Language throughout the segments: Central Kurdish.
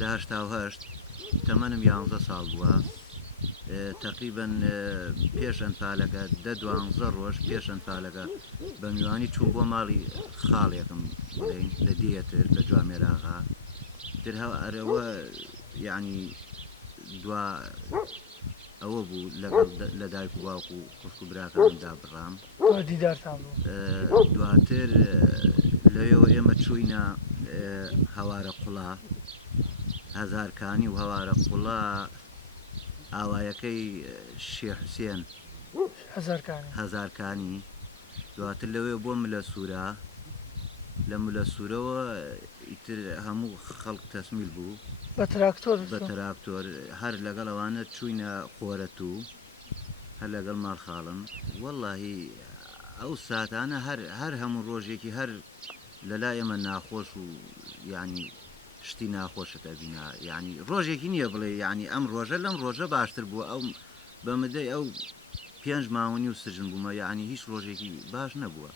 لە هەشتا تەمەنم 11 ساڵ بووە تقریبان پێش ئەنفالەکە 12 ڕۆژ پێش ئەنفالەکە بە میوانی چوون بۆ ماڵی خاڵێکم بڵێن لە دێتر لە جوامێراغا تر ئەرەوە یعنی دوا ئەوە بوو لە دایک و باوکو و خوشک و براکاندا بڕام دواتر لەوێەوە ئێمە چووینە هەوارە قوڵا هەزارکانی و هەوارە قوڵا ئاوایەکەی شێخ حوسێن هەزارکانی دواتر لەوێ بۆ ملە سوورە لە ملە سوورەوە ئیتر هەموو خەڵک تەسمیل بوو بە تراکتۆر هەر لەگەڵ ئەوانە چووینە خۆرەت و هەر لەگەڵ ماڵخاڵم وەڵڵاهی ئەو ساتانە هەر هەموو ڕۆژێکی هەر لەلای ئێمە ناخۆش و یعنی شتی ناخۆشت ئەبینا یعنی ڕۆژێکی نییە بڵێ یعنی ئەم ڕۆژە لەم ڕۆژە باشتر بووە ئەو بەمدەی ئەو 5 ماوەنی و سژن بوومە یعنی هیچ ڕۆژێکی باش نەبووە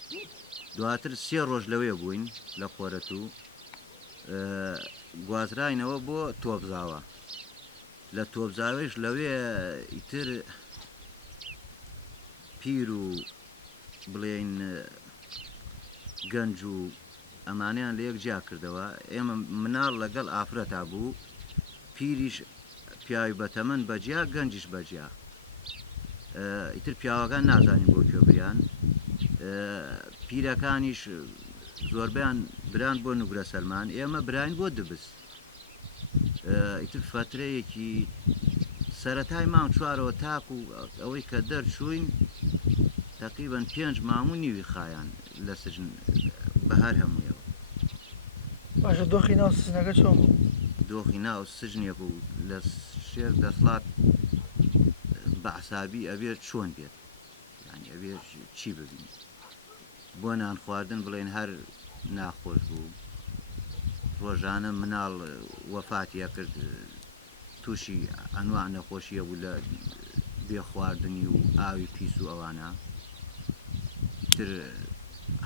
دواتر 3 ڕۆژ لەوێ بووین لە خۆرەت و گوازراینەوە بۆ تۆبزاوە لە تۆبزاوێش لەوێ ئیتر پیر و بڵێن گەنج و ئەمانیان لە یەک جیا کردەوە ئێمە مناڵ لەگەڵ ئافرەتا بوو پیریش پیاوی بەتەمەن بەجیا گەنجیش بەجیا ئیتر پیاوەکان نازانین بۆ کوێبریان پیرەکانیش زۆربیان بران بۆ نوگرە سەلمان ئێمە براین بۆ دبست ئیتر فترەیەکی سەرەتای مام چوارەوە تاک و ئەوەی کە دەرچووین تقریبان 5 ماموو نیوی خایان لە سژن بەهار هەموویەوە باشە دۆخی ناو سژنەکە چۆن بوو؟ دۆخی ناو سژنێک بوو لە شێر دەسڵات بەعسابی ئەبێت چۆن بێت یعنی ئەبێت چی ببین بۆ نان خواردن بڵێن هەر ناخۆش بوو ڕۆژانە مناڵ وەفاتیە کرد تووشی ئەنواع نەخۆشیە بوو لە بێ خواردنی و ئاوی پیس و ئەوانە تر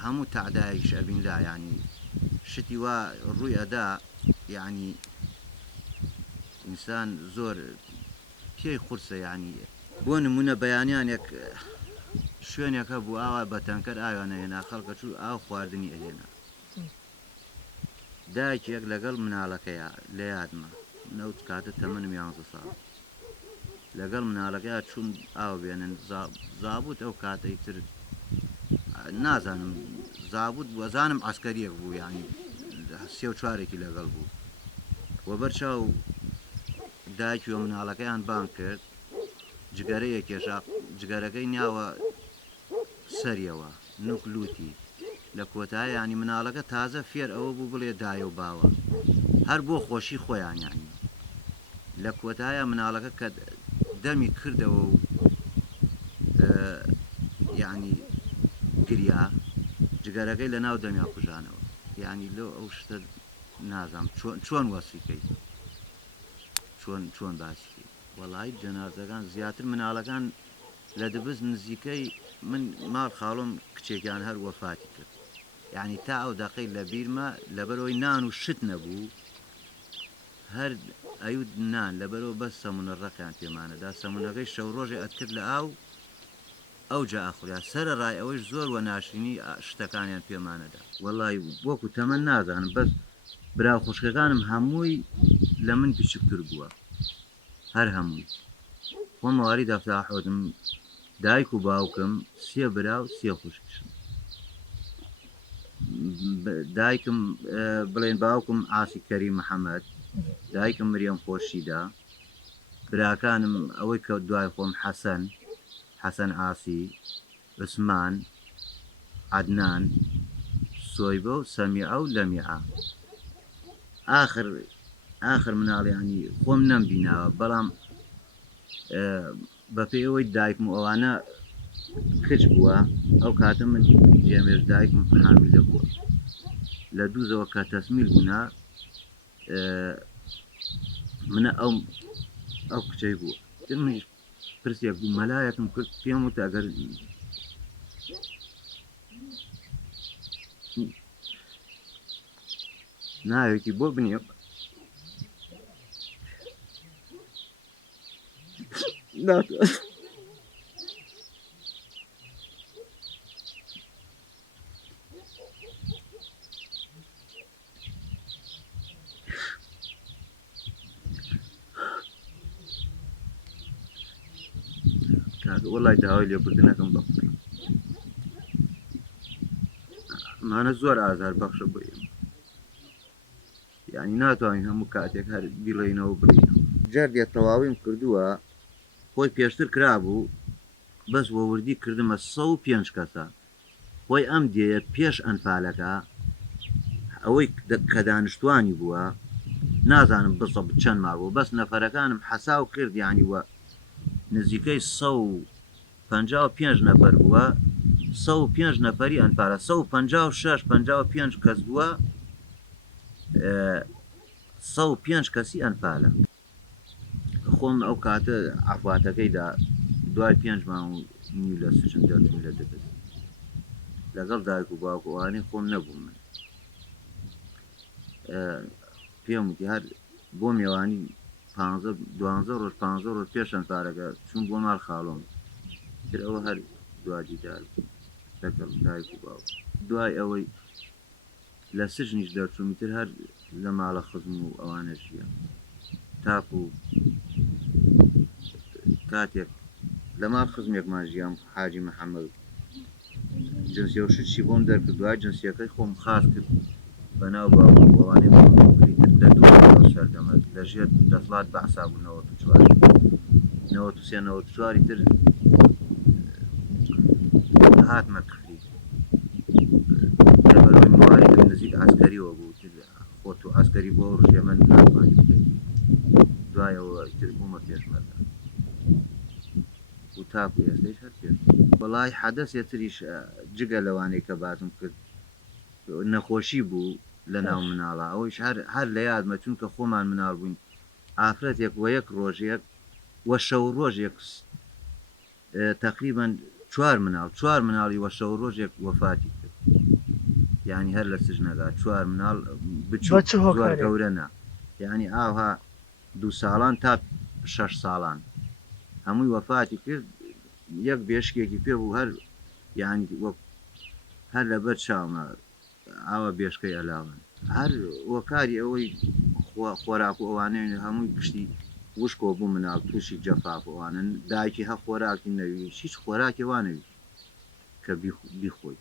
هەموو تەعدایش ئەبین لا یعنی شتی وا ڕووی ئەدا یعنی ئینسان زۆر پێی قورسە یعنی بۆ نمونە بەیانیانێک شوێنێکە بوو ئاوا بەتەنکەر ئاویانە هێنا خەڵکە چوو ئاو خواردنی ئەهێنا دایکێک لەگەڵ مناڵەکەیە لە یادمە نەوت کاتە تەمەنم 11 ساڵ لەگەڵ مناڵەکەیە چوون ئاو بێنن زابوت ئەو کاتەی تر نازانم زابوت وەزانم عسکەریەک بوو یعنی 3-4 لەگەڵ بوو وەبەرچاو دایکی و مناڵەکەیان بان کرد جگەرەیە کێشا جگەرەکەی نیاوە سەریەوە نوکلوتی لە کۆتایی ینی مناڵەکە تازە فێر ئەوە بوو بڵێ دایە و باوە هەر بۆ خۆشی خۆیان یانی لە کۆتایە مناڵەکە کە دەمی کردەوە و یعنی گریا جگەرەکەی لە ناو دەمیا کوژانەوە یعنی لۆ ئەو شتە نازام چۆن وەسیکەی چۆن باسیکەی وەڵای جەنازەکان زیاتر مناڵەکان لە دەبست نزیکەی من ماڵ خاڵۆم کچێکیان هەر وەفاتی کرد یعنی تا ئەو دەقەی لە بیرمە لەبەرەوەی نان و شت نەبوو هەر ئەیود نان لەبەرەوە بەس سەمونە ڕەقیان پێمانەدا سەمونەکەی شەو ڕۆژێ ئەتکرد لە ئاو ئەو جا ئەخوریا سەرەڕای ئەوەش زۆر وە ناشرینی شتەکانیان پێمانەدا وەڵای وەکو تەمەن نازانم بەس براو خوشکەکانم هەمووی لە من بچکتر بووە هەر هەمووی خۆم مەواری دەفتاحۆدم دایک و باوکم 3 برا و 3 خوشکشم دایکم بڵێن باوکم ئاسی کەریم محەممەد دایکم مریەم خۆشیدا براکانم ئەوەی کە دوای خۆم حەسەن ئاسی عوسمان عەدنان سۆیبە و سەمیعە و لەمیعە ئاخر مناڵیانی خۆم نەمبیناوە بەڵام بەپێی ئەوەی دایکم و ئەوانە کچ بووە ئەو کاتە من جێمێش دایکم حامیلە بووە لە دووزەوە کە تەسمیل بوونا منە ئەو کچەی بووە منیش پرسێک بوو مەلایەکم کرد پێم وتە ئەگەر ناوێکی بۆ بنێ ناتوانم وڵای داوای لێبوردنەکەم بە مانە زۆر ئازار بەخشە بۆ ئێمە یعنی ناتوانین هەموو کاتێک هەر بیڵێنەوە بڵینەوە جاردێ تەواویم کردووە خۆی پێشتر کرابوو بەس وەوردی کردمە 105 کەسە خۆی ئەم دێە پێش ئەنفالەکە ئەوەی کە دانیشتوانی بووە نازانم بسە چەند ماڵ بوو بەس نەفەرەکانم حەساو کرد یانی وە نزیکەی 155 نەفەر بووە 105 نەفەری ئەنفالە 156 55 کەس بووە 105 کەسی ئەنفالە خۆم ئەو کاتە ئەفواتەکەیدا دوای 5 مانگ لە سچن دەچوو لە دەبێت لەگەڵ دایک و باوکوانی خۆم نەبووم من پێم وتی هەر بۆ میێوانی 12 ڕۆژ 15 ڕۆژ پێش ئەنفالەکە چون بۆ ماڵ خاڵۆم تر ئەوە هەر دوادیدار لەگەڵ دایک و باوک دوای ئەوەی لە سژنیش دەرچوومیتر هەر لە ماڵە خزم و ئەوانە ژیە تاکو کاتێک لە ماڵ خزمێکمان ژیام حاجی محەممەد جنسیە و شتشی بۆم دەرکرد دوای جنسیەکەی خۆم خاص کرد بەناو باوانێ لە دوو سەردەمەت لەژێر دەسڵات بەعسا بوو 93 تر هاتمە کفری لەبەرەوەی مواردم نزیک ئاسکەریەوە بوو خۆت و ئاسکەری بۆ ڕژێ من ناتوانی بکەیت دوایەوە تر بوومە پێشمەرگە و تاکو ئێستش هەر پێ بەڵای حەدەسێ تریش جگە لەوانەیە کە باسم کرد نەخۆشی بوو لە ناو مناڵە ئەوەیش هەر لە یادمە چونکە خۆمان مناڵ بووین ئافرەتێک وە یەک ڕۆژێک وە شەو ڕۆژێک تقریبا 4 مناڵی وە شەو ڕۆژێک وەفاتی کرد یعنی هەر لە سژنەکە 4 مناڵ بچوو زۆر گەورە نا یعنی ئاها 2 ساڵان تا 6 ساڵان هەمووی وەفاتی کرد یەک بێشکێکی پێ بوو هەر یعنی هەر لەبەر چاومە ئاوە بێشکەی ئەلاون هەر وەکاری ئەوەی خۆراک و ئەوانەیە هەمووی پشتی وشکۆ بوو مناڵ تووشی جەفاف ئەوانن دایکی هە خۆراکی نەوی هیچ خۆراکی وانەوی کە بیخۆی